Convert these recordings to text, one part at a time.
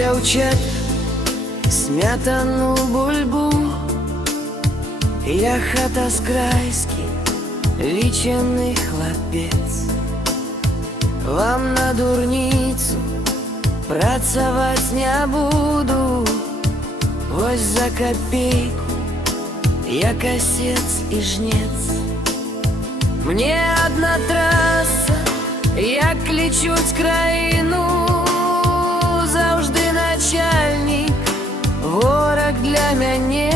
дзяўчат смятану бульбу. Я хата з крайскі, лічаны хлапец. Вам на дурніцу працаваць не буду. Вось за копейку я касец і жнец. Мне адна траса, як лічуць краіну. Заўжды начальнік, вораг для мяне.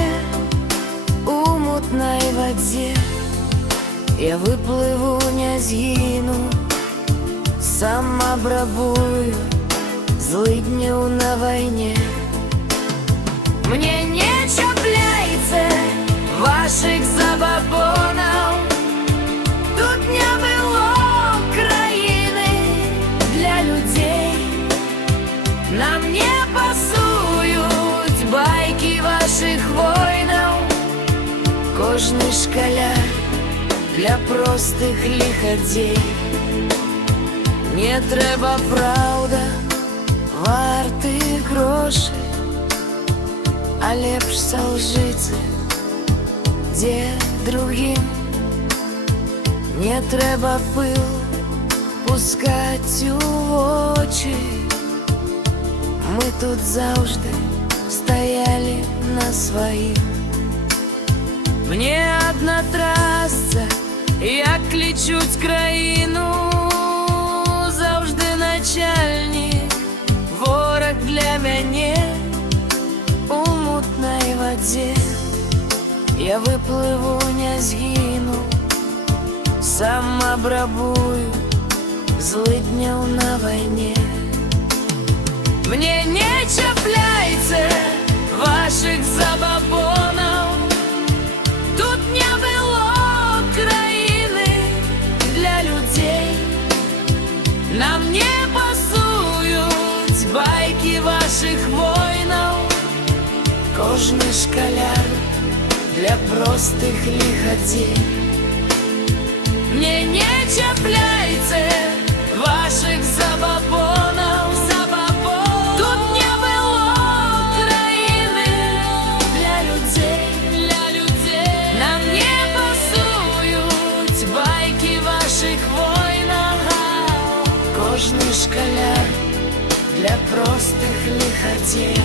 У мутнай вадзе я выплыву, не згіну. Сам абрабую злыдняў на вайне. Мне не чапляйце вашых забабонаў. Тут не было краіны для людзей. Нам не пасуюць байкі вашых войнаў. Кожны шкаляр для простых ліхадзей. Не трэба, праўда, вартых грошай, а лепш салжыцы дзе другім. Не трэба пыл пускаць у вочы. Мы тут заўжды стаялі на сваім. Мне адна трасца, як лічуць краіну. Заўжды начальнік, вораг для мяне. У мутнай вадзе я выплыву, не згіну. Сам абрабую злыдняў на вайне. Мне не чапляйце вашых забабонаў. Тут не было краіны для людзей. Нам не пасуюць байкі вашых войнаў. Кожны шкаляр для простых ліхадзей. Мне не чапляйце вашых забабонаў. Тут не было краіны для людзей. Нам не пасуюць байкі вашых войнаў. Кожны шкаляр для простых ліхадзей.